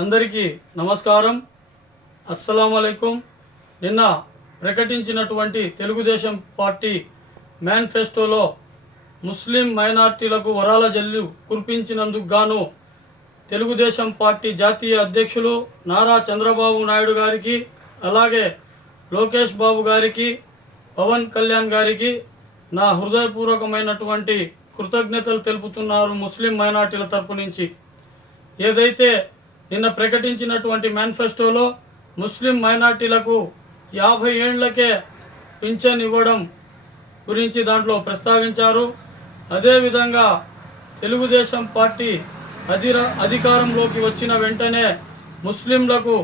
అందరికీ నమస్కారం. అస్సలాముఅలైకుం. నిన్న ప్రకటించినటువంటి తెలుగుదేశం పార్టీ మేనిఫెస్టోలో ముస్లిం మైనార్టీలకు వరాల జల్లు కురిపించినందుకు గాను తెలుగుదేశం పార్టీ జాతీయ అధ్యక్షులు నారా చంద్రబాబు నాయుడు గారికి, అలాగే లోకేష్ బాబు గారికి, పవన్ కళ్యాణ్ గారికి నా హృదయపూర్వకమైనటువంటి కృతజ్ఞతలు తెలుపుతున్నారు. ముస్లిం మైనార్టీల తరపు నుంచి ఏదైతే నిన్న ప్రకటించినటువంటి మేనిఫెస్టోలో ముస్లిం మైనార్టీలకు 50 ఏళ్లకే పింఛన్ ఇవ్వడం గురించి దాంట్లో ప్రస్తావించారు. అదేవిధంగా తెలుగుదేశం పార్టీ అధికారంలోకి వచ్చిన వెంటనే ముస్లింలకు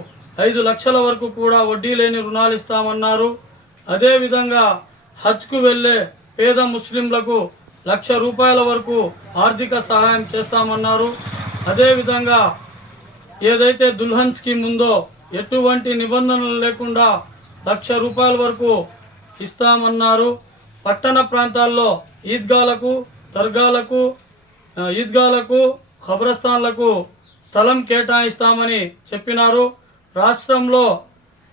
5 లక్షల వరకు కూడా వడ్డీ లేని రుణాలు ఇస్తామన్నారు. అదేవిధంగా హజ్కు వెళ్ళే పేద ముస్లింలకు 1,00,000 రూపాయల వరకు ఆర్థిక సహాయం చేస్తామన్నారు. అదేవిధంగా ఏదైతే దుల్హన్ స్కీమ్ ఉందో ఎటువంటి నిబంధనలు లేకుండా 1,00,000 రూపాయల వరకు ఇస్తామన్నారు. పట్టణ ప్రాంతాల్లో ఈద్గాలకు, దర్గాలకు, ఖబరస్థాన్లకు స్థలం కేటాయిస్తామని చెప్పినారు. రాష్ట్రంలో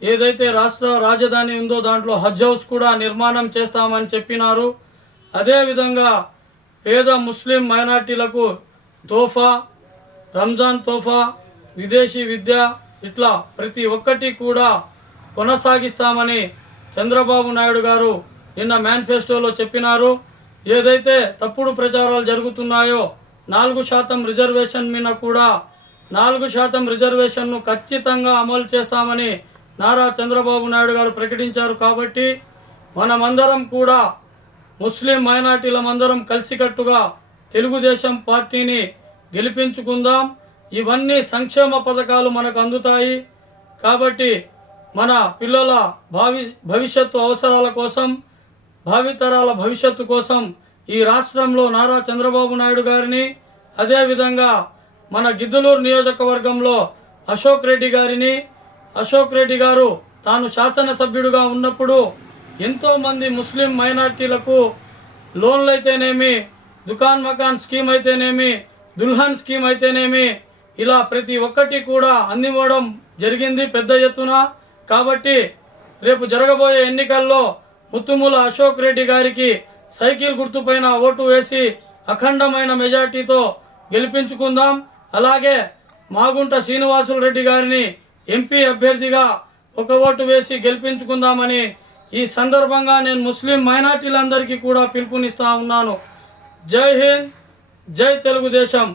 ఏదైతే రాష్ట్ర రాజధాని ఉందో దాంట్లో హజ్ హౌస్ కూడా నిర్మాణం చేస్తామని చెప్పినారు. అదేవిధంగా పేద ముస్లిం మైనార్టీలకు తోఫా, రంజాన్ తోఫా, విదేశీ విద్య, ఇట్లా ప్రతి ఒక్కటి కూడా కొనసాగిస్తామని చంద్రబాబు నాయుడు గారు నిన్న మేనిఫెస్టోలో చెప్పినారు. ఏదైతే తప్పుడు ప్రచారాలు జరుగుతున్నాయో 4% రిజర్వేషన్ మీద కూడా 4% రిజర్వేషన్ను ఖచ్చితంగా అమలు చేస్తామని నారా చంద్రబాబు నాయుడు గారు ప్రకటించారు. కాబట్టి మనమందరం కూడా ముస్లిం మైనార్టీలమందరం కలిసికట్టుగా తెలుగుదేశం పార్టీని గెలిపించుకుందాం. ఇవన్నీ సంక్షేమ పథకాలు మనకు అందుతాయి. కాబట్టి మన పిల్లల భవిష్యత్తు అవసరాల కోసం, భావితరాల భవిష్యత్తు కోసం ఈ రాష్ట్రంలో నారా చంద్రబాబు నాయుడు గారిని, అదేవిధంగా మన గిద్దలూరు నియోజకవర్గంలో అశోక్ రెడ్డి గారు తాను శాసనసభ్యుడిగా ఉన్నప్పుడు ఎంతోమంది ముస్లిం మైనార్టీలకు లోన్లు అయితేనేమి, దుకాన్ మకాన్ స్కీమ్ అయితేనేమి, దుల్హన్ స్కీమ్ అయితేనేమి, ఇలా ప్రతి ఒక్కటి కూడా అందివ్వడం జరిగింది పెద్ద ఎత్తున. కాబట్టి రేపు జరగబోయే ఎన్నికల్లో ముత్తుముల అశోక్ రెడ్డి గారికి సైకిల్ గుర్తుపైన ఓటు వేసి అఖండమైన మెజార్టీతో గెలిపించుకుందాం. అలాగే మాగుంట శ్రీనివాసులు రెడ్డి గారిని ఎంపీ అభ్యర్థిగా 1 ఓటు వేసి గెలిపించుకుందామని ఈ సందర్భంగా నేను ముస్లిం మైనార్టీలందరికీ కూడా పిలుపునిస్తా ఉన్నాను. జై హింద్, జై తెలుగుదేశం.